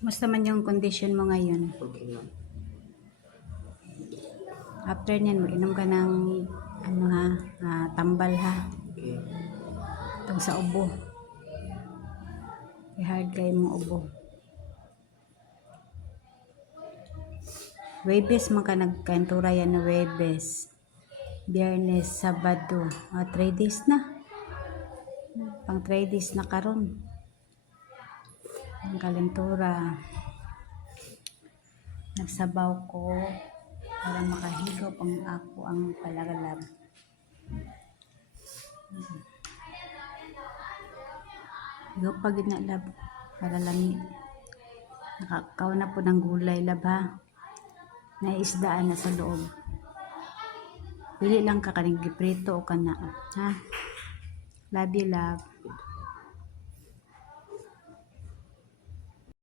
Musta man yung condition mo ngayon? Okay lang. After niyan, mag-inom ka ng ano ha, tambal ha. Okay. Itong sa ubo. I-hard kayo mo ubo. Webes man ka nagkantura yan na Webes. Biyernes, Sabado. 3 days na. Pang 3 days na karon. Ang kalentura. Nagsabaw ko para makahigop ang ako ang palagalab. Higop pag na lab para lami. Nakakaw na po ng gulay lab ha. Naisdaan na sa loob. Pili lang ka kaning giprito o kana. Ha? Love you, love.